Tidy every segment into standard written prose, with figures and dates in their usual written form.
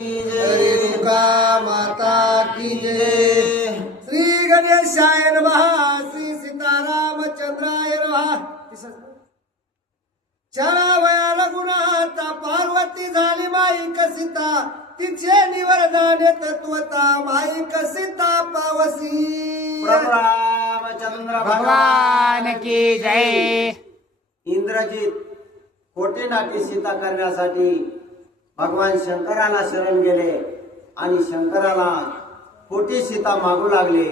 हरे दुर्गा माता की जय। श्री गणेशाय नमः। श्री सीतारामचंद्राय नमः। चला वयाला गुणाता पार्वती झाली माईक सीता, तिचे निवरदाने तत्वता माईक सीता पावसी। रामचंद्र भगवान की जय। इंद्रजित खोटे नाटी सीता करण्यासाठी भगवान शंकराला शरण गेले आणि शंकराला खोटी सीता मागू लागले।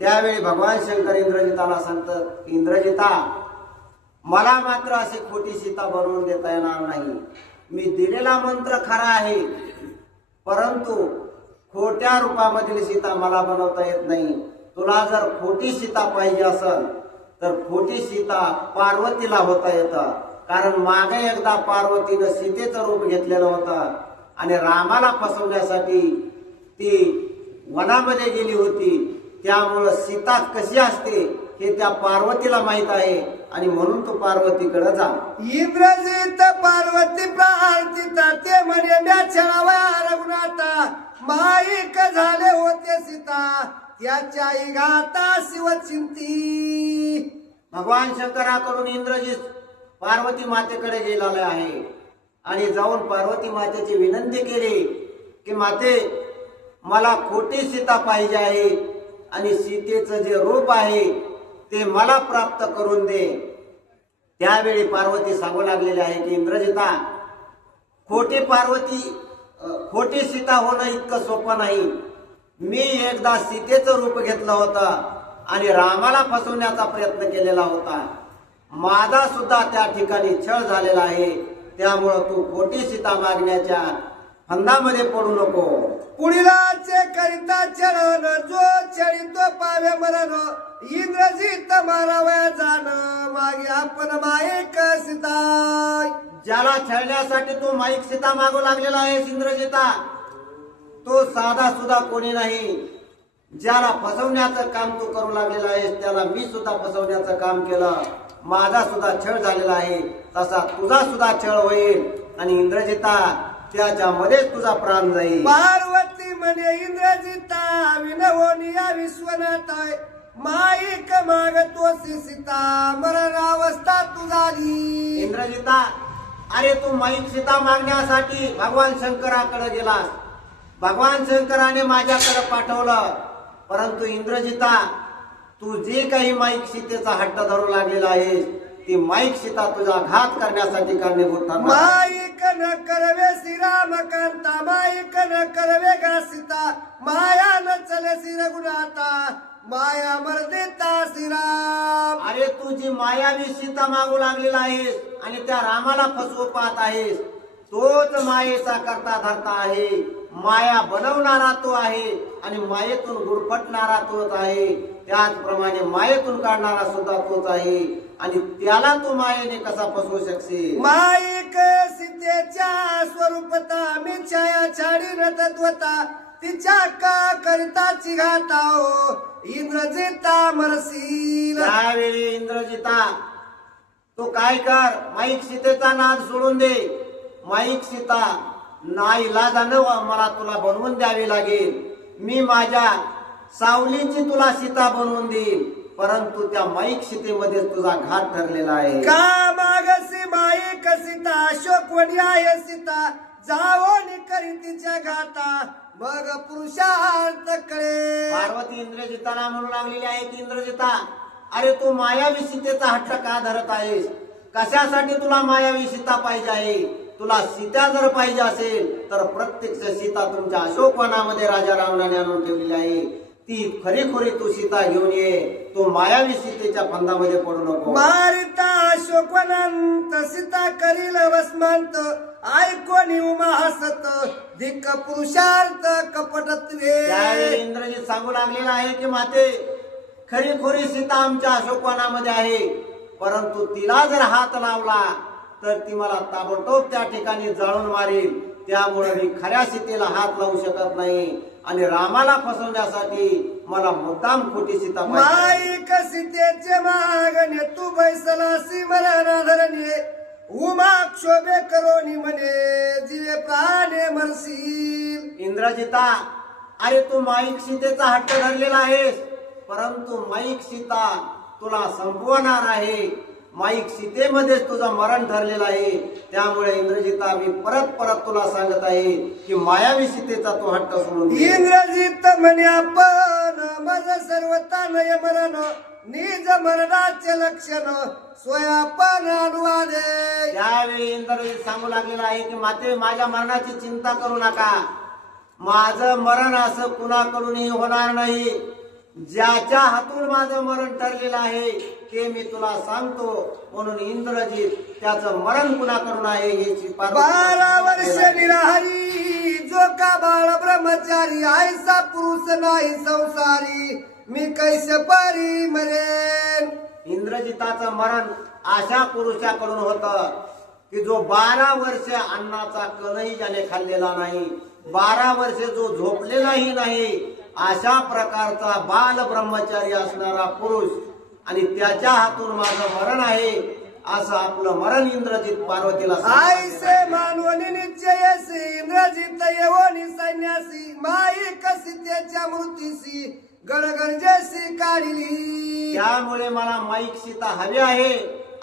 त्यावेळी भगवान शंकर इंद्रजिताला सांगतात, इंद्रजिता मला मात्र अशी खोटी सीता बनवून देता येणार नाही। मी दिलेला मंत्र खरा आहे, परंतु खोट्या रूपामधील सीता मला बनवता येत नाही। तुला जर खोटी सीता पाहिजे असेल तर खोटी सीता पार्वतीला होता येतं, कारण मागे एकदा पार्वतीनं सीतेचं रूप घेतलेलं होतं आणि रामाला फसवण्यासाठी ती वनामध्ये गेली होती। त्यामुळं सीता कशी असते हे त्या पार्वतीला माहित आहे आणि म्हणून तू पार्वतीकडे जा। इंद्रजित पार्वती प्रार्थिता ते म्हणे म्याछळावा रघुनाथा, माईक झाले होते सीता त्याच्या घाता शिव चिंती। भगवान शंकराकडून इंद्रजित पार्वती मातेकडे गेलेले आहे आणि जाऊन पार्वती मातेची विनंती केली की माते मला खोटी सीता पाहिजे आहे आणि सीतेचं जे रूप आहे ते मला प्राप्त करून दे। त्यावेळी पार्वती सांगू लागलेली आहे की इंद्रजिता खोटी सीता होणं इतकं सोपं नाही। मी एकदा सीतेचं रूप घेतलं होतं आणि रामाला फसवण्याचा प्रयत्न केलेला होता। माझा सुद्धा त्या ठिकाणी छळ झालेला आहे, त्यामुळं तू खोटी सीता मागण्याच्या फंदामध्ये पडू नको। पुढीलाचे करिता चरण जो चरितो पावे मरण, इंद्रजित मारावया जाण मागे आपण माईक सीता। ज्याला छळण्यासाठी तू माईक सीता मागू लागलेला आहेस इंद्रजिता, तो साधा सुद्धा कोणी नाही। ज्याला फसवण्याचं काम तू करू लागलेला आहेस त्याला मी सुद्धा फसवण्याचं काम केलं। माझा सुद्धा छळ झालेला आहे, तसा तुझा सुद्धा छळ होईल आणि इंद्रजिता त्याच्यामध्ये तुझा प्राण जाईल। पार्वती म्हणे इंद्रजिता विनवनिया विश्वनाथाय, माईक मागतोसी सीता मरणावस्था तू झाली। इंद्रजिता अरे तू माईक सीता मागण्यासाठी भगवान शंकराकडे गेलास, भगवान शंकराने माझ्याकडे पाठवलं, परंतु इंद्रजिता तू जे काही माईक सीतेचा हट्ट धरू लागलेला आहेस ती माईक सीता तुझा घात करण्यासाठी कारणीभूत ठरणार। माईक न करवे श्रीराम कांता, माईक न करवे गा सीता, माया न चले श्री रघुनाथा, माया मर्दिता श्रीराम। अरे तू जी मायावी सीता मागू लागलेला आहेस आणि त्या रामाला फसवू पाहत आहेस, तोच मायेचा करता धरता आहे। माया बनवणारा तो आहे आणि मायेतून गुरफटणारा तोच आहे, त्याचप्रमाणे मायेतून काढणारा सुद्धा तोच आहे आणि त्याला तू मायेने कसा फसवू शकशील। माईक सीतेच्या स्वरूपता मी छाया छाडी न तत्वता, तिच्या का करिताची घाताओ इंद्रजिता मरसील। त्यावेळी इंद्रजिता तू काय कर, माईक सीतेचा नाद सोडून दे। माईक सीता नाईलाजानं मला तुला बनवून द्यावी लागेल। मी माझ्या सावलीची तुला सीता बनवून देईल, परंतु त्या माईक सीतेमध्ये तुझा घात ठरलेला आहे। का मागसी माईक सीता शोकवणी आहे सीता, जावो करी तिच्या घाता मग पुरुषार्थ कळे। पार्वती इंद्रजिताला म्हणू लागलेली आहे की इंद्रजिता अरे तू मायावी सीतेचा हट्ट का धरत आहेस? कशासाठी तुला मायावी सीता पाहिजे आहे? तुला सीता जर पाहिजे असेल तर प्रत्यक्ष सीता तुमच्या अशोकवनामध्ये राजा रावणाने आणून ठेवलेली आहे, ती खरी तू सीता घेऊन ये। तू मायावी सीतेच्या फंदामध्ये पडू नको। मारिता अशोकवनांत सीता करील वसमांत, ऐकोनी उमा हसत धिक पुरुषार्थ कपटत्वे। इंद्रजित सांगू लागलेला आहे की माते खरी सीता आमच्या अशोकवनामध्ये आहे, परंतु तिला जर हात लावला तर ती मला ताबडतोब त्या ठिकाणी जाळून मारेल। त्यामुळे मी खऱ्या सीतेला हात लावू शकत नाही आणि रामाला फसवण्यासाठी मला मुद्दाम खोटी सीता पाहिजे। माईक सीतेचे मागणे तू बैसलासी मरणा धरणे, उमा क्षोभे करोनी म्हणे जीवे प्राणे मरसी। इंद्रजिता, अरे तू माईक सीतेचा हट्ट धरलेला आहेस, परंतु माईक सीता तुला संपवणार आहे. माईक सीतेमध्येच तुझं मरण ठरलेलं आहे. त्यामुळे इंद्रजिता, मी परत परत तुला सांगत आहे की मायावी सीतेचा तो हट्ट सोडून दे. इंग्रजीत म्हणे आपण मज सर्वता नय मरण निज मरणाचे लक्षण स्वयापन अनुवादे. त्यावेळी इंद्रजित सांगू लागलेला आहे की माते, माझ्या मरणाची चिंता करू नका. माझं मरण असं कुणाकडूनही होणार नाही. ज्याच्या हातून माझं मरण ठरलेलं आहे ते मी तुला सांगतो. म्हणून इंद्रजित त्याचं मरण कुणाकडून आहे हे 12 वर्ष निराहारी जो का बाळ ब्रह्मचारी ऐसा पुरुष नाही संसारी मी कैसे परी मरेन. इंद्रजिताचं मरण अशा पुरुषाकडून होतं की जो 12 वर्ष अन्नाचा कणही ज्याने खाल्लेला नाही, 12 वर्ष जो झोपलेलाही नाही, अशा प्रकारचा बाल ब्रह्मचारी असणारा पुरुष, आणि त्याच्या हातून माझं मरण आहे असं आपलं मरण इंद्रजित पार्वतीला ऐसे मानवनी निश्चयसी इंद्रजित येवनी संन्यासी माईक सीतेच्या मृत्यूसी गडगंजेसी काढली. त्यामुळे मला माईक सीता हवी आहे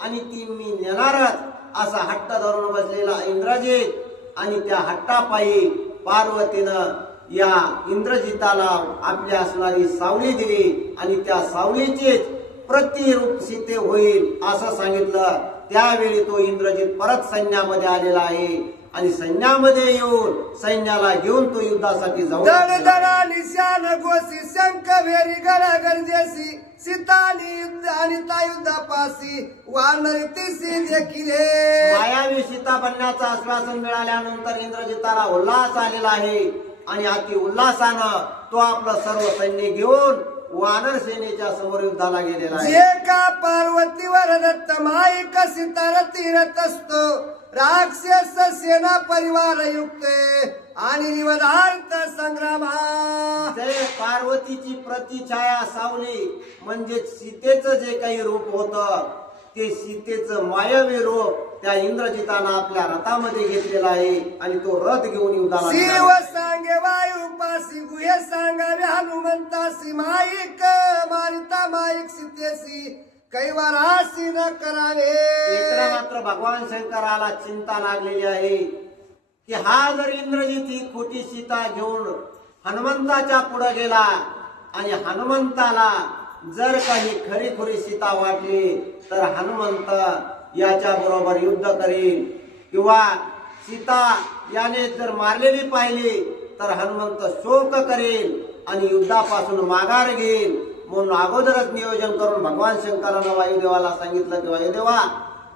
आणि ती मी नेणारच असा हट्ट धरून बसलेला इंद्रजित, आणि त्या हट्टापायी पार्वतीनं या इंद्रजिताला आपली असणारी सावली दिली आणि त्या सावलीचीच प्रतिरूप सीते होईल असं सांगितलं. त्यावेळी तो इंद्रजित परत सैन्यामध्ये आलेला आहे आणि सैन्यामध्ये येऊन सैन्याला घेऊन तो युद्धासाठी जाऊ दडदडा निशान गोसी शंख वेरी गडगंजेसी सीतानी युद्ध आणि युद्धापासी वानरी तिसी देखील. मायावी सीता बनण्याचं आश्वासन मिळाल्यानंतर इंद्रजिताला उल्हास आलेला आहे आणि अति उल्हासानं तो आपलं सर्व सैन्य घेऊन वानर सेनेच्या समोर युद्धाला गेलेला आहे. जे का पार्वतीवर दत्त माईक सीतार तीरत असतो राक्षस सेना परिवार युक्त आणि निवदार्थ संग्राम. जय पार्वतीची प्रतिछाया सावली म्हणजे सीतेचं जे काही रूप होतं ते सीतेचं मायावी रूप त्या इंद्रजितानं आपल्या रथामध्ये घेतलेला आहे आणि तो रथ घेऊन युद्धाला शिव सांगे वायू पासी गुहे सांगावे हनुमंतासी माईक मारिता माईक सीतेसी कैवारासी न करावे. इकडे मात्र भगवान शंकराला चिंता लागलेली आहे की हा जर इंद्रजित ही खोटी सीता घेऊन हनुमंताच्या पुढे गेला आणि हनुमंताला जर काही खरी सीता वाटली तर हनुमंत याच्या बरोबर युद्ध करील, किंवा सीता याने जर मारलेली पाहिली तर हनुमंत शोक करेल आणि युद्धापासून माघार घेईल. म्हणून अगोदरच नियोजन करून भगवान शंकरानं वायुदेवाला सांगितलं की वायुदेवा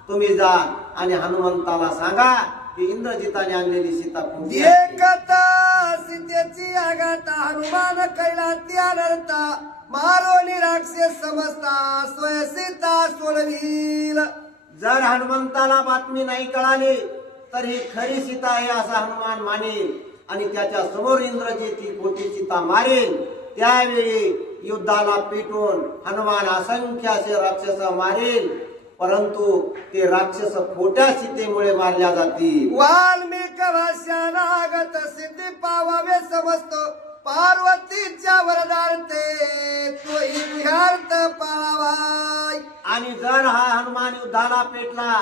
तुम्ही जा आणि हनुमंताला सांगा की इंद्रजिताने आणलेली सीता खोटी आहे. एकता सीतेची आघाता हनुमान कैला ती अनर्था मारोनी राक्षस समजता स्वय सीता सोडवील. जर हनुमंताला बातमी नाही कळाली तर ही खरी सीता आहे असा हनुमान मानेल आणि त्याच्या समोर इंद्रजित ही खोटी सीता मारेल. त्यावेळी युद्धाला पेटून हनुमान असंख्य असे राक्षस मारेल, परंतु ते राक्षस खोट्या सीतेमुळे मारल्या जातील. वाल्मिक भाषानागत सिद्धी पावावे समजतो पार्वतीच्या वरदार्थे तो इतिहार्थ पाळावाय. आणि जर हा हनुमान युद्धाला पेटला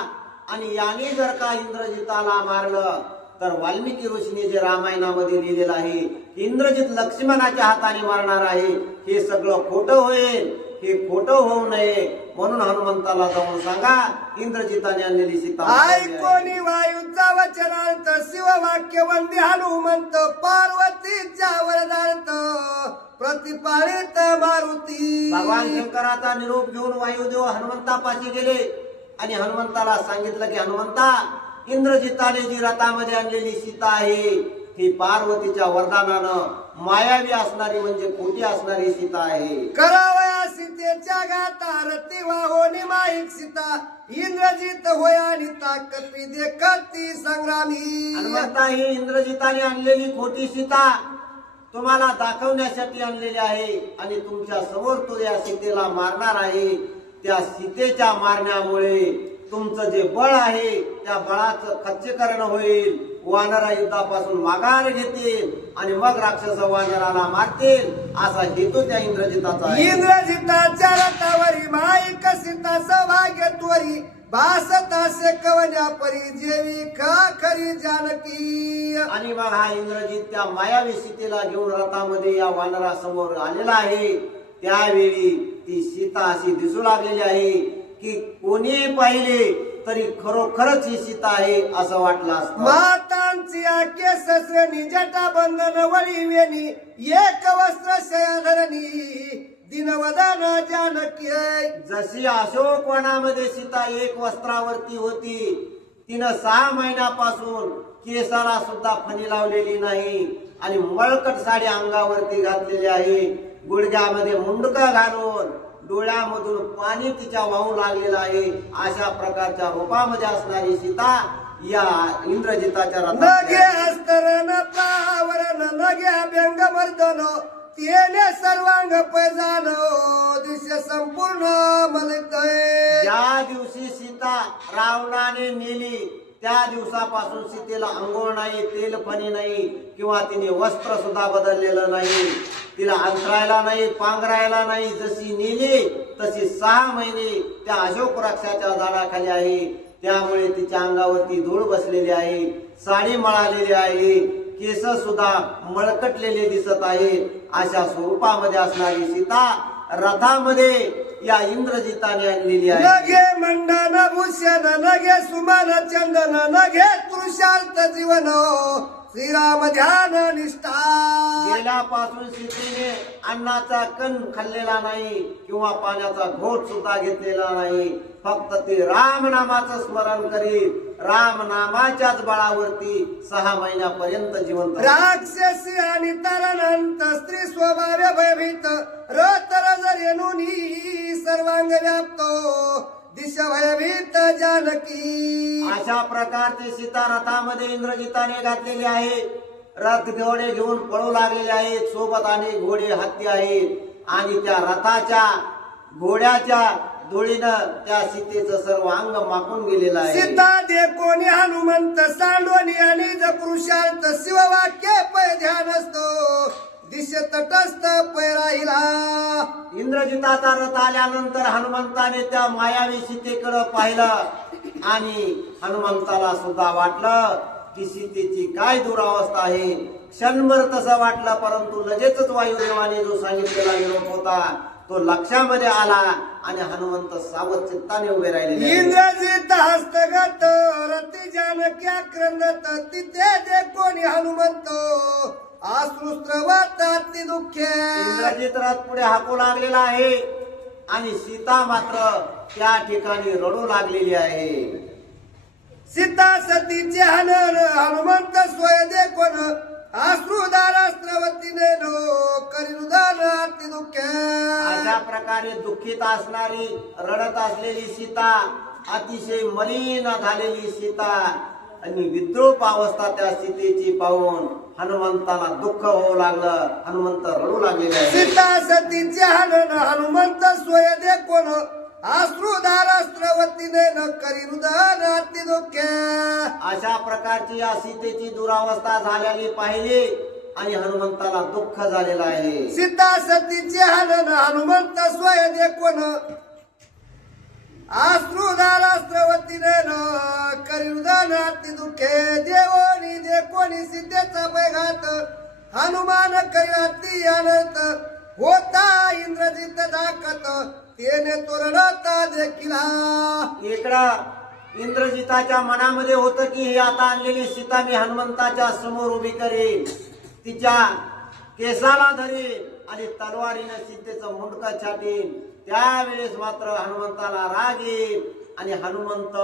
आणि याने जर का इंद्रजिताला मारलं तर वाल्मिकी ऋषीने जे रामायणामध्ये लिहिलेलं आहे इंद्रजित लक्ष्मणाच्या हाताने मारणार आहे, हे सगळं खोटं होईल. हे खोटं होऊ नये म्हणून हनुमंताला जाऊन सांगा इंद्रजिताने आणलेली सीता ऐकोनी वायूचा वचनार्थ शिववाक्य वंदी हनुमंत पार्वतीच्या वरदार्थ प्रतिपाळित मारुती. भगवान शंकराचा निरोप घेऊन वायुदेव हनुमंतापाशी गेले आणि हनुमंताला सांगितलं की हनुमंता, इंद्रजिताने जी रथामध्ये आणलेली सीता आहे ही पार्वतीच्या वरदानानं मायावी असणारी म्हणजे खोटी असणारी सीता आहे. करावया सीतेच्या गाता रती वाहोनी माईक सीता इंद्रजित होय आणि ताकपी देखती संग्रामी. हनुमंता ही इंद्रजिताने आणलेली खोटी सीता तुम्हाला दाखवण्यासाठी आणलेली आहे आणि तुमच्या समोर तो या सीतेला मारणार आहे. त्या सीतेच्या मारण्यामुळे तुमचं जे बळ आहे त्या बळाचं खच्चीकरण होईल, वानरा युद्धापासून माघार घेतील आणि मग राक्षस वानराला मारतील असा हेतू त्या इंद्रजिताचा आहे. इंद्रजिताच्या रथावरी माईक सीता सौभाग्य त्वरी भासता शेकवण्या परी जेवी खरी जानकी. आणि मग हा इंद्रजित त्या मायावी सीतेला घेऊन रथामध्ये या वानरासमोर आलेला आहे. त्यावेळी ती सीता अशी दिसू लागलेली आहे की कोणी पाहिले तरी खरोखरच ही सीता आहे असं वाटलं असतं. मातांची केस श्रेणी जटा बंधन वळी वेणी एक वस्त्र शयाधरणी दिनवदन जानकी. जशी अशोक वनामध्ये सीता एक वस्त्रावरती होती, तिनं 6 महिन्यापासून केसाला सुद्धा फणी लावलेली नाही आणि मळकट साडी अंगावरती घातलेली आहे. गुडघ्यामध्ये मुंडकं घालून डोळ्यामधून पाणी तिच्या वाहू लागलेलं आहे. अशा प्रकारच्या रूपामध्ये असणारी सीता या इंद्रजिताच्या नगे रथात अस्तर न पावरण नगे अभ्यंग मर्दन तेने सर्वांग पैजान दिश संपूर्ण मलित. ज्या दिवशी सीता रावणाने नेली त्या दिवसापासून सीतेला अंघोळ नाही, तेल फणी नाही किंवा तिने वस्त्र सुद्धा बदललेलं नाही. तिला अंतरायला नाही, पांघरायला नाही. जशी नेली तशी 6 महिने त्या अशोक वृक्षाच्या झाडाखाली आहे. त्यामुळे तिच्या अंगावरती धूळ बसलेली आहे, साडी मळालेली आहे, केस सुद्धा मळकटलेले दिसत आहे. अशा स्वरूपामध्ये असणारी सीता रथामध्ये या इंद्रजिताने आणलेली आहे. नगे मंडन भूषण नगे सुमन चंदन नगे तृषार्थ जीवन श्रीराम ध्यान निष्ठा. गेल्यापासून सीतेने अन्नाचा कण खाल्लेला नाही किंवा पाण्याचा घोट सुद्धा घेतलेला नाही. फक्त ते रामनामाचं स्मरण करीत रामनामाच्याच बळावरती 6 महिन्यापर्यंत जिवंत. राक्षसी आणि तरणंत स्त्री स्वभाव भयभीत रतर जरेनुनी सर्वांग व्याप्तो दिश भयभीत जानकी. अशा प्रकारची सीता रथामध्ये इंद्रजिताने घातलेली आहे. रथ घोडे घेऊन पळू लागलेले आहेत. सोबत अनेक घोडे हत्ती आहेत आणि त्या रथाच्या घोड्याच्या धुळीनं त्या सीतेचं सर्व अंग माखून गेलेलं आहे. सीता दे कोणी हनुमंत सांडवणी आणि ज पुरुषार्थ शिववाक्य पै ध्यान असतो दिश तटस्थ पै राहिला. इंद्रजिताचा रथ आल्यानंतर हनुमंताने त्या मायावी सीतेकडे पाहिलं आणि हनुमंताला सुद्धा वाटलं की सीतेची काय दुरावस्था आहे. क्षणभर तसं वाटलं, परंतु लगेचच वायुदेवाने जो सांगितलेला निरोप होता तो लक्षामध्ये आला आणि हनुमंत सावध चित्ताने उभे राहिले. इंद्रजित हस्तगत रती जानक्या क्रंदत तिथे दे कोणी हनुमंत आश्रुस्त्रवत अति दुःखे. इंद्रजित रथ पुढे हाकू लागलेला आहे आणि सीता मात्र त्या ठिकाणी रडू लागलेली आहे. सीता सतीचे हनन हनुमंत स्वय दे कोण अश्रुधारास्त्रवतीने नो करिनुदान अति दुःखे. अशा प्रकारे दुःखित असणारी रडत असलेली सीता, अतिशय मलिन झालेली सीता आणि विद्रूप अवस्था त्या सीतेची पाहून हनुमंताला दुःख होऊ लागलं. हनुमंत रडू लागलेले आहे. सीता सतीचे हनन हनुमंत स्वय दे कोण अश्रुधारास्त्रवतीने न करिनुदान अति दुःखे. अशा प्रकारची या सीतेची दुरावस्था झालेली पाहिली आणि हनुमंताला दुःख झालेलं आहे. सीता सतीचे हनन हनुमंत स्वय दे कोण अश्रुधारास्त्रवतीने न करिनुदान अति दुःखे. देवोनी दे कोणी सीतेचा पैघात हनुमान कैराती अनर्थ होता इंद्रजित दाखत तेने तोरणता देखील. इकडं इंद्रजिताच्या मनामध्ये होतं की ही आता आणलेली सीता मी हनुमंताच्या समोर उभी करीन, तिच्या केसाला धरीन आणि तलवारीने सीतेचं मुंडकं छाटीन. त्यावेळेस मात्र हनुमंताला राग येईल आणि हनुमंत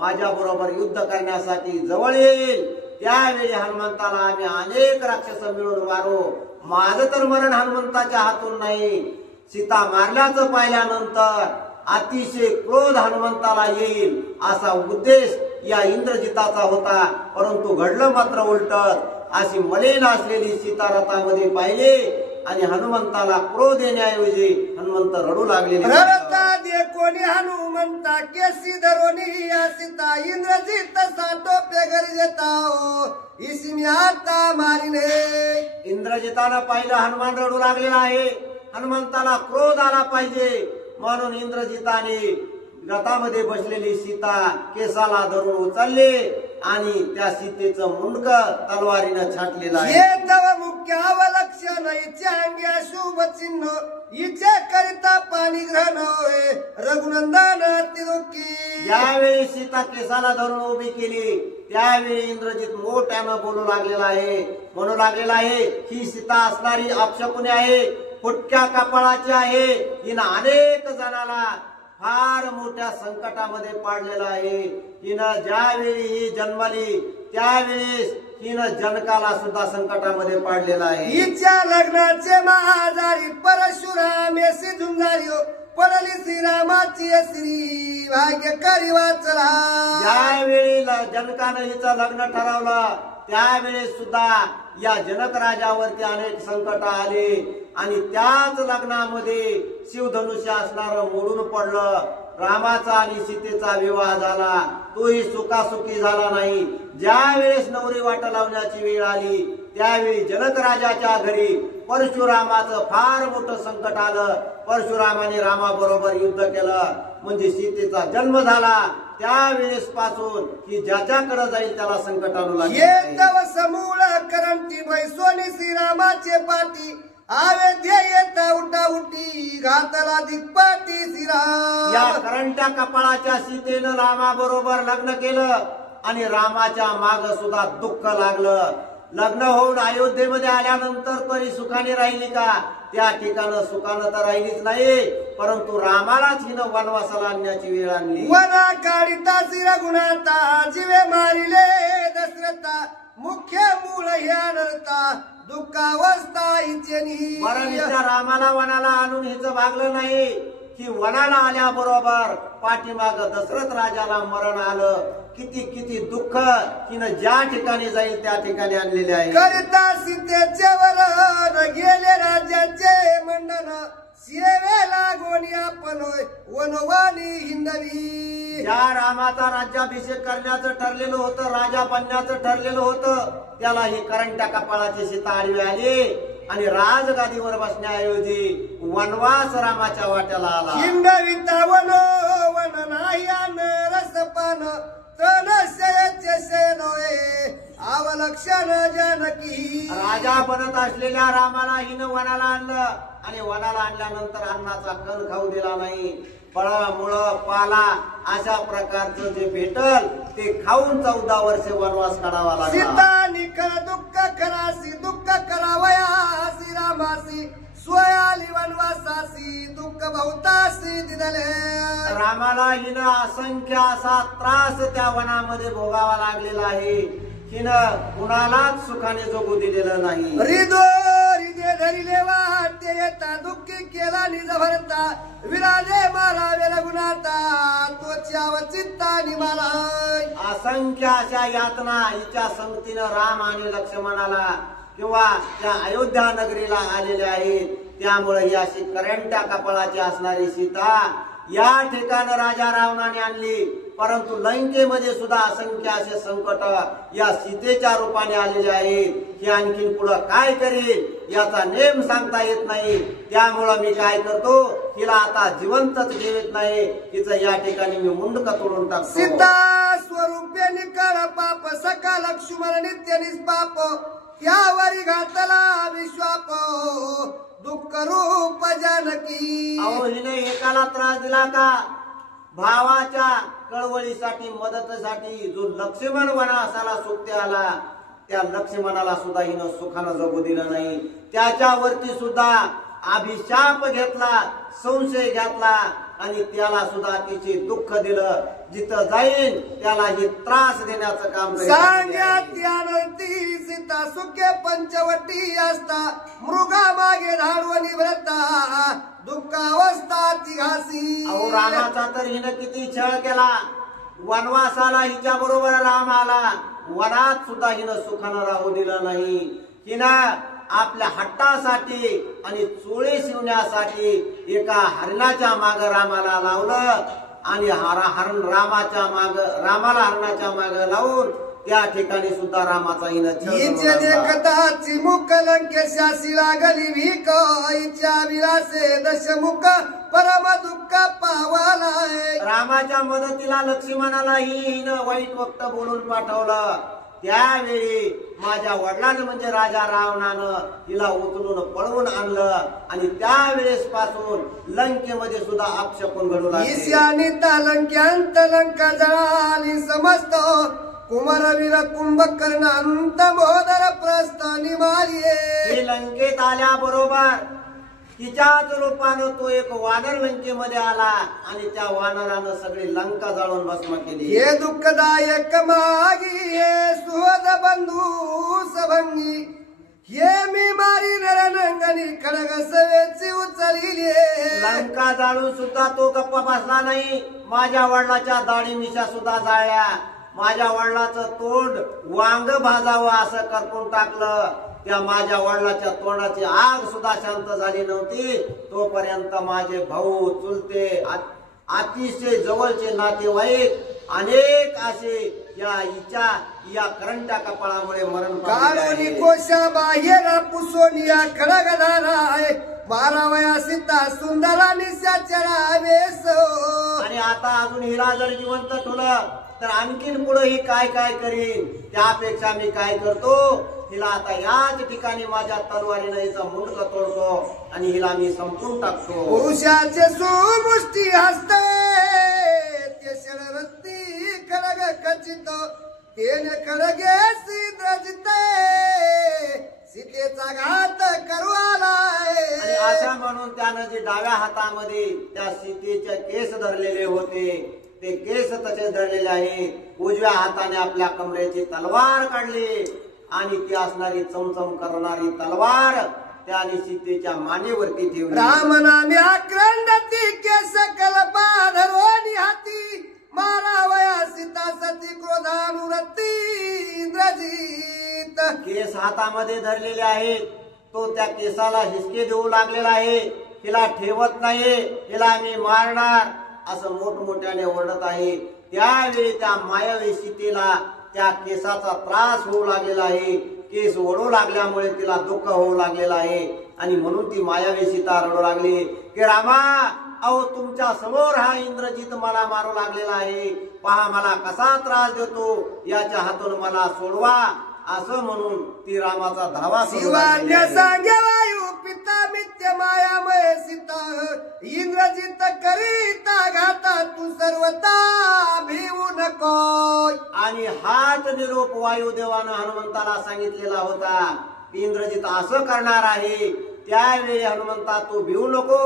माझ्या बरोबर युद्ध करण्यासाठी जवळ येईल. त्यावेळी हनुमंताला आम्ही अनेक राक्षस मिळून मारू. माझं तर मरण हनुमंताच्या हातून नाही. सीता मारल्याचं पाहिल्यानंतर अतिशय क्रोध हनुमंताला येईल असा उद्देश या इंद्रजिताचा होता. परंतु घडलं मात्र उलटच. अशी मलिन असलेली सीता रथामध्ये पाहिली आणि हनुमंताला क्रोध येण्याऐवजी हनुमंत रडू लागलेले रडता दे कोणी हनुमंता केसी धरोनी या सीता इंद्रजित साठोपे घरी देता हो इसी मी आता मारिले. इंद्रजितानं पाहिलं हनुमान रडू लागलेला आहे, हनुमंताला क्रोध आला पाहिजे म्हणून इंद्रजिताने रथामध्ये बसलेली सीता केसाला धरून उचलले आणि त्या सीतेचं मुंडक तलवारीनं छाटलेलं आहे. ये तव मुख्य अवलक्षण इचे अंगी अशुभ चिन्ह इचे करिता पाणी ग्रहण होय रघुनंदन तिरुकी. ज्यावेळी सीता केसाला धरून उभी केली त्यावेळी इंद्रजित मोठ्यानं बोलू लागलेला आहे, म्हणू लागलेला आहे ही सीता असणारी अपशकुनी आहे, फुटक्या कपाळाची आहे, हिनं अनेक जणाला फार मोठ्या संकटामध्ये पाडलेला आहे. हिनं ज्यावेळी ही जन्मली त्यावेळेस हिनं जनकाला सुद्धा संकटामध्ये पाडलेला आहे. हिच्या लग्नाचे महाजारी परशुराम येसी झुंजारी हो पडली श्रीरामाची श्री भाग्यकारी वाचला. ज्यावेळी जनकानं हिचं लग्न ठरवलं त्यावेळेस सुद्धा या जनक राजावरती अनेक संकट आले आणि त्याच लग्नामध्ये शिवधनुष्य असणारं मोडून पडलं. रामाचा आणि सीतेचा विवाह झाला, तोही सुखासुखी झाला नाही. ज्या वेळेस नवरी वाट लावण्याची वेळ आली त्यावेळी जनक राजाच्या घरी परशुरामाचं फार मोठं संकट आलं. परशुरामाने रामाबरोबर युद्ध केलं म्हणजे सीतेचा जन्म झाला. त्यावेळेस पासून की ज्याच्याकडे जाईल त्याला संकट आणू ये लागले. तव समूळ करंती बैसोनी श्रीरामाचे पाठी आवे ध्येयत उठा उठी घातला दिक्पाटी श्रीराम. या करंट्या कपाळाच्या सीतेनं रामाबरोबर लग्न केलं आणि रामाच्या माग सुद्धा दुःख लागलं. लग्न होऊन अयोध्येमध्ये आल्यानंतर तरी सुखाने राहिली का? त्या ठिकाणी सुखानं तर राहिलीच नाही, परंतु रामालाच हिनं वनवासाला आणण्याची वेळ आणली. वना काढिता रघुनाथा जीवे मारिले दशरथा मुख्य मूळ ह्या नरता दुःखावस्था हिचेनी. वराणीच्या रामाला वनाला आणून हिचं भागलं नाही की वनाला आल्याबरोबर पाठीमाग दशरथ राजाला मरण आलं. किती किती दुःख हिनं ज्या ठिकाणी जाईल त्या ठिकाणी आणलेले आहे. करिता सीतेचे वरण गेले राजाचे मंडन सेवेला गोणी आपण होय वनवानी हिंदवी. ज्या रामाचा राज्याभिषेक करण्याचं ठरलेलं होतं, राजा बनण्याचं ठरलेलं होतं, त्याला ही करंट्या कपाळाची सीता आडवी आली आणि राजगादीवर बसण्याऐवजी वनवास रामाच्या वाट्याला आला. हिंदविता वनो वन नाही रसपान तनशयचे शयनोय अवलक्षण जानकी. राजा बनत असलेल्या रामाला हिनं वनाला आणलं आणि वनाला आणल्यानंतर अन्नाचा कण खाऊ दिला नाही. फळं मुळं पाला अशा प्रकारचं जे भेटल ते खाऊन 14 वर्षे वनवास काढावा लागला. सीता निखळ दुःख करासी दुःख करावया श्रीरामासी स्वयाली वनवासासी दुःख बहुतासी दिदले. रामाला हिनं असंख्य असा त्रास त्या वनामध्ये भोगावा लागलेला आहे. हिनं कुणालाच सुखाने जगू दिलेलं नाही. हृदो हृदय धरिले वाटे येता दुःखी केला निज भरता विराजे मारावे रघुनाथा तोच्याव चित्ता निमाला. असंख्य अशा यातना हिच्या संगतीनं राम आणि लक्ष्मणाला किंवा त्या अयोध्या नगरीला आलेल्या आहेत. त्यामुळे ही अशी करंट्या कपाळाची असणारी सीता या ठिकाणी राजा रावणाने आणली. परंतु लंकेमध्ये सुद्धा असंख्य असे संकट या सीतेच्या रूपाने आलेले आहेत. ही आणखीन पुढे काय करेल याचा नेम सांगता येत नाही. त्यामुळं मी काय करतो, हिला आता जिवंतच ठेवत नाही, तिचं या ठिकाणी मी मुंडक तोडून टाकतो. सीता स्वरूपे निकळ पाप सका लक्ष्मण नित्य निष्पाप त्यावरी घातला विश्वाप दुःख रूप जानकी. अहो हिने एकाला त्रास दिला का? भावाच्या कळवळीसाठी मदतीसाठी जो लक्ष्मण वनासाला सुखते आला त्या लक्ष्मणाला सुद्धा हिनं सुखानं जगू दिलं नाही. त्याच्यावरती सुद्धा अभिशाप घेतला, संशय घेतला आणि त्याला सुद्धा तिचे दुःख दिलं. जिथं जाईल त्याला ही त्रास देण्याचं काम सांगती सीता सुखे पंचवटी असता मृगा मागे धाडवणी व्रता दुःखावस्था ती घासी. अहो रामाचा तर हिनं किती छळ केला. वनवासाला हिच्या बरोबर राम आला, वनात सुद्धा हिनं सुखानं राहू दिलं नाही. हिनं आपल्या हट्टासाठी आणि चोळी शिवण्यासाठी एका हरणाच्या माग रामाला लावलं आणि रामाला हरणाच्या माग लावून त्या ठिकाणी सुद्धा रामाचा हिचे देखताची मुख लंकेशाशी लागली भीक हिच्या विलासे दशमुख परम दुःख पावालाय. रामाच्या मदतीला लक्ष्मणालाही हिनं वाईट वक्त बोलून पाठवलं. त्यावेळी माझ्या वडिलांना म्हणजे राजा रावणानं हिला उचलून पळवून आणलं आणि त्यावेळेस पासून लंकेमध्ये सुद्धा अपशकुन घडू लागले. ईशानी लंक्यांत लंका जळाली समस्त कुमारवीर कुंभकर्ण अंत मोदर प्रस्थ निमालिये. ही लंकेत आल्याबरोबर तिच्याच रूपानं तो एक वानर लंकेमध्ये आला आणि त्या वानरानं सगळी लंका जाळून भस्म केली. हे दुःखदायक मागी हे सुहद बंधू सभंगी हे मी मारी नरनंगनी खडग सवेची उचलिले. लंका जाळून सुद्धा तो गप्पा बसला नाही. माझ्या वडिलाच्या दाढी मिशा सुद्धा जाळल्या. माझ्या वडिलाचं तोंड वांग भाजावं असं करपून टाकलं. त्या माझ्या वडिलाच्या तोंडाची आग सुद्धा शांत झाली नव्हती तोपर्यंत माझे भाऊ चुलते अतिशय जवळचे नातेवाईक अनेक असे या करंट्या कपाळामुळे मरण काढोनी कोशा बाहेर पुसोनिया खडगधाराय बारावया सीता सुंदरा निशाचरा वेस. आणि आता अजून हिला जर जिवंत ठेवलं तर आणखीन पुढे ही काय काय करीन. त्यापेक्षा मी काय करतो हिला आता याच ठिकाणी माझ्या तलवारीनं हिचा मुंडक तोडतो आणि हिला मी संपून टाकतो. पुरुषाचे सुमुष्टी हस्ते ते शरवती खडग खचित तेने खडगे सिद्रजिते सीतेचा घात करू आलाय. आणि असं म्हणून त्यानं जे डाव्या हातामध्ये त्या सीतेचे केस धरलेले होते ते केस तसे धरलेले आहे. उजव्या हाताने आपल्या कमरेची तलवार काढली आणि ती असणारी चमचम करणारी तलवार त्याने सीतेच्या मानेवरती ठेवली. राम नामी आक्रंडती केस कल्पा धरोनी हाती मारावया सीता सती क्रोधानुरती इंद्रजीत. केस हातामध्ये धरलेले आहेत. तो त्या केसाला हिसके देऊ लागलेला आहे. हिला ठेवत नाही. हिला मी मारणार असं मोठमोठ्याने ओरडत आहे. त्यावेळी त्या मायावी सीतेला त्या केसाचा त्रास होऊ लागलेला आहे. केस ओढू लागल्यामुळे तिला दुःख होऊ लागलेलं आहे आणि म्हणून ती मायावी सीता रडू लागली की रामा अहो तुमच्या समोर हा इंद्रजित मला मारू लागलेला आहे. पहा मला कसा त्रास देतो. याच्या हातून मला सोडवा असं म्हणून ती रामाचा धावा सुरू शिवान्य लागलेली आहे. सांगे वायू पिता मित्य मायामय सीता इंद्रजित करीता घाता तू सर्वता भिवू नको. आणि हाच निरोप वायुदेवानं हनुमंताला सांगितलेला होता. इंद्रजित असं करणार आहे. त्यावेळी हनुमंता तू भिवू नको.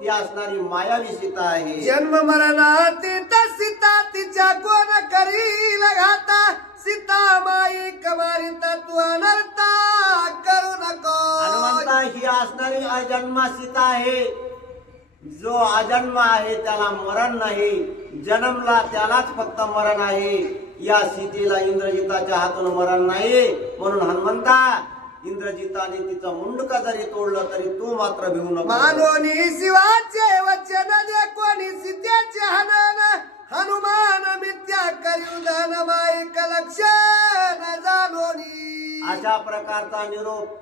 ती असणारी मायावी सीता आहे. जन्म मरणातीत सीता तिच्या कोण करील घाता सीता माई कमारिता तू अनर्था करू नको. हनुमंता ही असणारी अजन्मा सीता आहे. जो अजन्म आहे त्याला मरण नाही. जन्मला त्यालाच फक्त मरण आहे. या सीतेला इंद्रजिताच्या हातून मरण नाही. म्हणून हनुमंता इंद्रजिताने तिचं मुंडक जरी तोडलं तरी तू मात्र भिवू नको. मानोनी शिवाचे वचन दे कोणी सीतेचे हनन हनुमान मिथ्या करियुधन माईक लक्षण जाणोनी. अशा प्रकारचा निरोप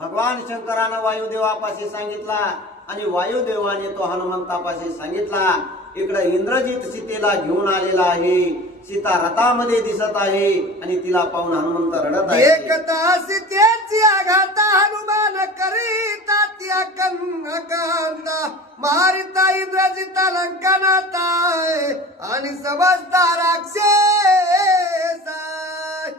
भगवान शंकरानं वायुदेवापाशी सांगितला आणि वायुदेवाने तो हनुमंतापाशी सांगितला. इकडे इंद्रजित सीतेला घेऊन आलेला आहे. सीता रथामध्ये दिसत आहे आणि तिला पाहून हनुमंत रडत आहे. एकता सीतेची आघाता हनुमान करीता त्या कनकांता मारिता इंद्रजिता लंकनाता आणि समजता राक्षस.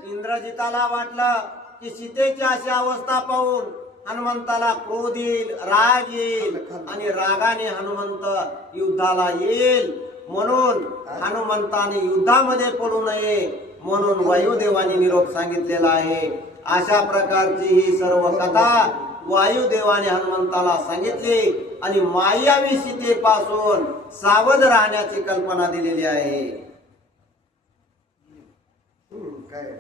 इंद्रजिताला वाटलं की सीतेची अशी अवस्था पाहून हनुमंताला क्रोध येईल, राग येईल आणि रागाने हनुमंत युद्धाला येईल. म्हणून हनुमंताने युद्धामध्ये पडू नये म्हणून वायुदेवाने निरोप सांगितलेला आहे. अशा प्रकारची ही सर्व कथा वायुदेवाने हनुमंताला सांगितली आणि मायावी सीतेपासून सावध राहण्याची कल्पना दिलेली आहे. काय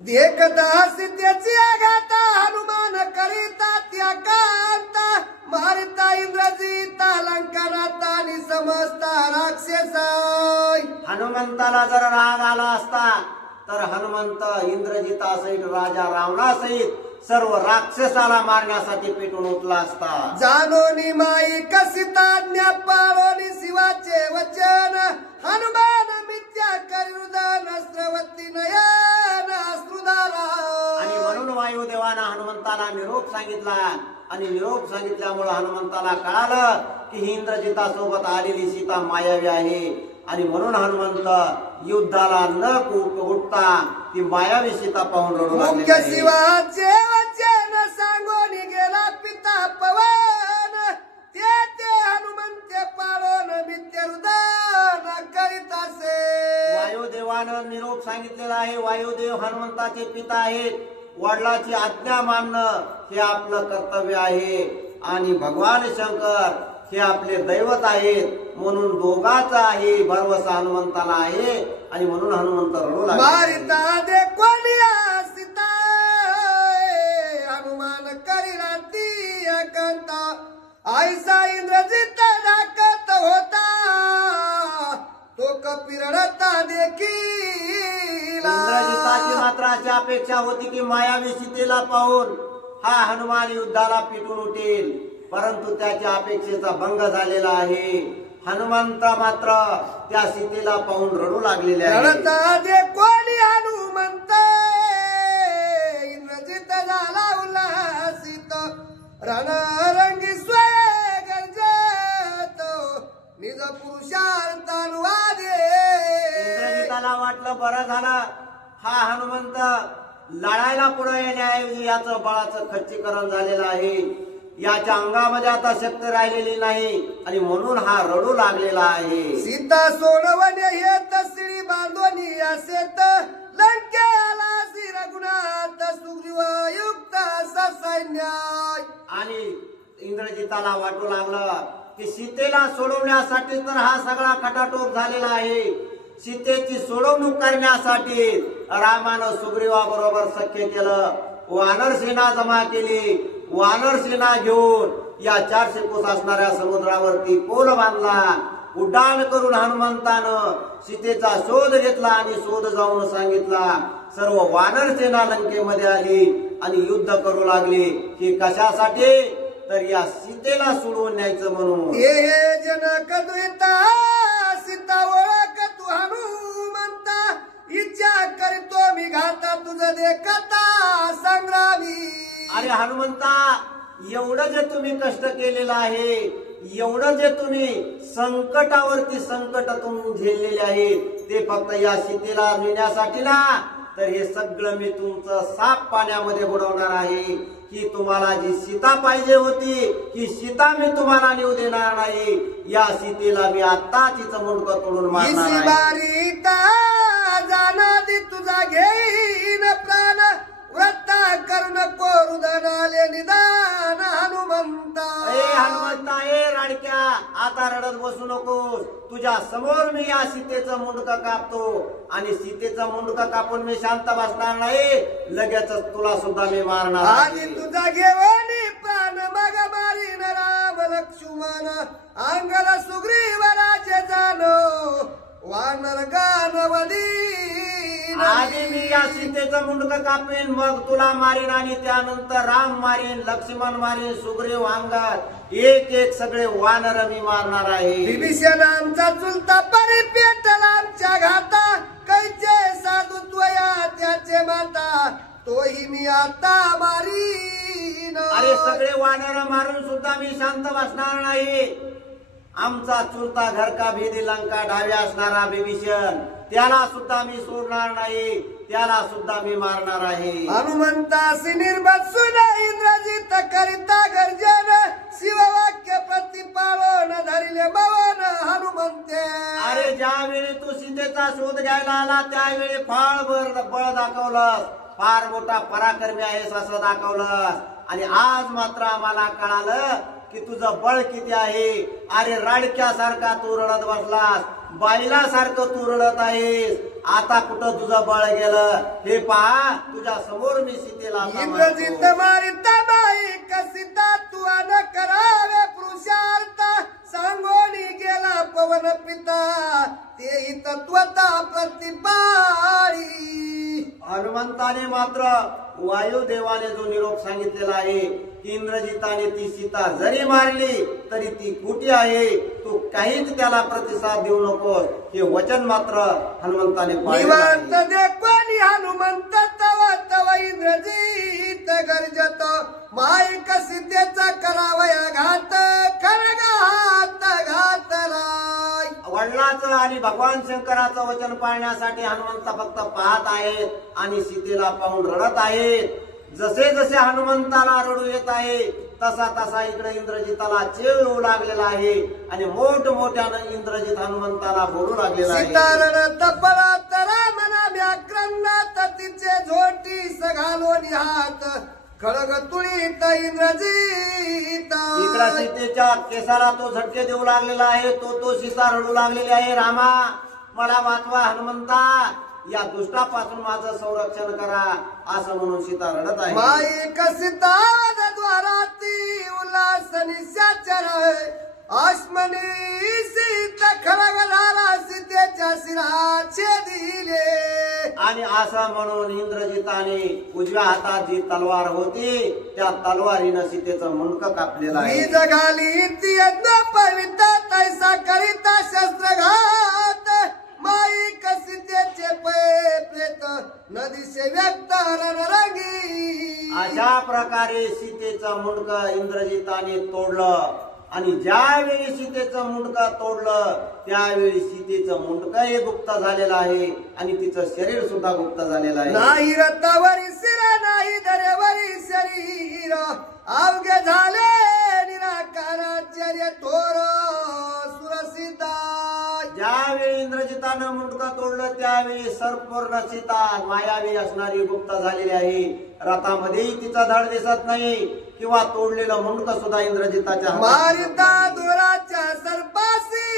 देखता सीतेची आघात हनुमान करिता त्या कांता मारिता इंद्रजिता लंकनात आणि समजता राक्षसाय. हनुमंताला जर राग आला असता तर हनुमंत इंद्रजितासहित राजा रावणासहित सर्व राक्षसाला मारण्यासाठी पेटून उठला असता. जानोनी माई कसिता आज्ञा पाळोनी शिवाचे वचन हनुमान मिथ्या करुदन स्रवती नयन अश्रुधारा. आणि म्हणून वायुदेवानं हनुमंताला निरोप सांगितला आणि निरोप सांगितल्यामुळे हनुमंताला कळालं की ही इंद्रजितासोबत आलेली सीता मायावी आहे. आणि म्हणून हनुमंत युद्धाला न उठता ती मायावी सीता पाहून रडू मुख्य लागले. शिवाचे वचन सांगून गेला पिता पवन ते हनुमंते पाळून मिथ्या हृदय करीत असे. वायुदेवानं निरोप सांगितलेला आहे. वायुदेव हनुमंताचे पिता आहेत. वडिलाची आज्ञा मानणं हे आपलं कर्तव्य आहे. आणि भगवान शंकर हे आपले दैवत आहेत. म्हणून दोघाचाही भरवसा हनुमंताला आहे. आणि म्हणून हनुमंत रडू लागले. मारिता दे कोणिया सीता हनुमान करीला ती अकंता ऐसा इंद्रजित दाखत होता तो कपी रडता देखील. इंद्रजिताची मात्र अशी अपेक्षा होती की मायावी सीतेला पाहून हा हनुमान युद्धाला पिटून उठेल. परंतु त्याच्या अपेक्षेचा भंग झालेला आहे. हनुमंत मात्र त्या सीतेला पाहून रडू लागलेले आहे. रडता दे कोणी हनुमंत इंद्रजित झाला उल्हासित रणरंगी स्वय गरजत निज पुरुषार्थ अनुवादे. इंद्रजिताला वाटलं बरं झालं हा हनुमंत लढायला पुढे येण्याऐवजी याचं बळाचं खच्चीकरण झालेलं आहे. याच्या अंगामध्ये आता शक्ती राहिलेली नाही आणि म्हणून हा रडू लागलेला आहे. सीता सोडवणे हे तसळी बांधोनी असेत लंकेला श्री रघुनाथ सुग्रीवयुक्त सैन्य. आणि इंद्रजिताला वाटू लागलं की सीतेला सोडवण्यासाठी तर हा सगळा खटाटोप झालेला आहे. सीतेची सोडवणूक करण्यासाठी रामानं सुग्रीवाबरोबर सख्य केलं. वानर सेना जमा केली. वानर सेना घेऊन या 400 कोस असणाऱ्या समुद्रावरती पूल बांधला. उड्डाण करून हनुमंतानं सीतेचा शोध घेतला आणि शोध जाऊन सांगितला. सर्व वानर सेना लंकेमध्ये आली आणि युद्ध करू लागली. की कशासाठी तर या सीतेला सोडवून न्यायचं म्हणून. हे जनक द्विता सीता ओळख तू हनुमंता इच्छा करतो मी घाता तुझं देखता संग्रामी. अरे हनुमंता एवढं जे तुम्ही कष्ट केलेलं आहे एवढं जे तुम्ही संकटावरती संकट तुम्ही झेललेले आहे ते फक्त या सीतेला नेण्यासाठी ना तर हे सगळं मी तुमचं साफ पाण्यामध्ये बुडवणार आहे. की तुम्हाला जी सीता पाहिजे होती ही सीता मी तुम्हाला नेऊ देणार नाही. या सीतेला मी आता तिचं मुंडकं तोडून मारणार आहे. बारीता जानादी तुझा घेईन प्राण व्रता करू नको रुदन आले निदान हनुमंता. हनुमंता राडक्या आता रडत बसू नकोस. तुझ्या समोर मी या सीतेचं मुंडकं कापतो आणि सीतेचं मुंडकं कापून मी शांत बसणार नाही. लगेचच तुला सुद्धा मी मारणार. आधी तुझा घेवणी प्राण मग मारीन राम लक्ष्मण अंगल सुग्रीव राजे जानो वानर गानवली. आधी मी या सीतेचं मुंडकं कापेन मग तुला मारीन आणि त्यानंतर राम मारीन लक्ष्मण मारीन सुग्रीव अंगद एक एक सगळे वानर मी मारणार आहे. विभीषण आमचा चुलता परी पेटला आमच्या घाता कैचे साधुत्वया त्याचे माता तोही मी आता मारीन. अरे सगळे वानर मारून सुद्धा मी शांत बसणार नाही. आमचा चुलता घर का भेदी लंका ढावी असणारा विभीषण त्याला सुद्धा मी सोडणार नाही. त्याला सुद्धा मी मारणार आहे. हनुमंतासी निर्भत सुन इंद्रजित करिता गर्जन शिववाक्य प्रतिपालन धरिले भवन हनुमंते. अरे ज्यावेळी तू सीतेचा शोध घ्यायला आला त्यावेळी फाळ बळ दाखवलंस. फार मोठा पराक्रमी आहेस असं दाखवलंस. आणि आज मात्र आम्हाला कळालं की तुझं बळ किती आहे. अरे राडक्यासारखा तू रडत बसलास. बाईला सारखं तू रडत आहेस. आता कुठं तुझं बळ गेलं हे पहा, तुझ्या समोर मी सीतेला आता इंद्रजित मारतो. मारिता बाई कसिता तू न करावे पुरुषार्थ सांगोनी गेला पवन पिता तेही तत्वता प्रतिपाळी. हनुमंताने मात्र वायुदेवाने जो निरोप सांगितलेला आहे की इंद्रजिताने ती सीता जरी मारली तरी ती कुटी आहे, तू काहीच त्याला प्रतिसाद देऊ नकोस, हे वचन मात्र हनुमंताने पाळलेलं निवांत आहे. देखोनी हनुमंत तव तव इंद्रजित गर्जत माईक सीतेचा करावया घात खरगात घातलाय. वडिलाचं आणि भगवान शंकराचं वचन पाळण्यासाठी हनुमंत फक्त पाहत आहेत आणि सीतेला पाहून रडत आहेत. जसे जसे हनुमंताला रडू येत आहे तसा तसा इकडे इंद्रजिताला चेव येऊ लागलेला आहे आणि मोठमोठ्यानं इंद्रजित हनुमंताला बोलू लागलेला आहे. सीतारण तपळा तरा मना व्याक्रंदात तिचे झोटी सघालोनी हात खळग तुळीत इंद्रजित. इकडे सीतेच्या केसाला तो झटके देऊ लागलेला आहे. तो सीता रडू लागलेली आहे, रामा मला वाचवा, हनुमंता या दुष्टापासून माझं संरक्षण करा असं म्हणून सीता रडत आहे. माईक सीता द्वाराती उल्हास निशाचर आश्मनी सीत खळग झाला सीतेच्या शिराचे दिले. आणि असं म्हणून इंद्रजिताने उजव्या हातात जी तलवार होती त्या तलवारीनं सीतेचं मुंडकं कापलेलं आहे. मी जगाली ती यज्ञ पवित्र तैसा करिता शस्त्रघात माईक सीतेचे पै प्रेत नदीचे व्यक्त रणरंगी. अशा प्रकारे सीतेचं मुंडकं इंद्रजिताने तोडलं आणि ज्यावेळी सीतेचं मुंडकं तोडलं त्यावेळी सीतेचं मुंडकं हे गुप्त झालेलं आहे आणि तिचं शरीर सुद्धा गुप्त झालेलं आहे. नाही रथावरी शिर नाही दरेवरी शरीर अवघे झाले निराकाराचार्य थोर सुरसिता. ज्यावेळी इंद्रजितानं मुंडकं तोडलं त्यावेळी संपूर्ण सीता मायावी असणारी गुप्त झालेली आहे. रथामध्येही तिचा धड दिसत नाही किंवा तोडलेलं मुंडकं सुद्धा इंद्रजिताच्या हातात दिसत मारिता नाही. दुराच्या सर्पासी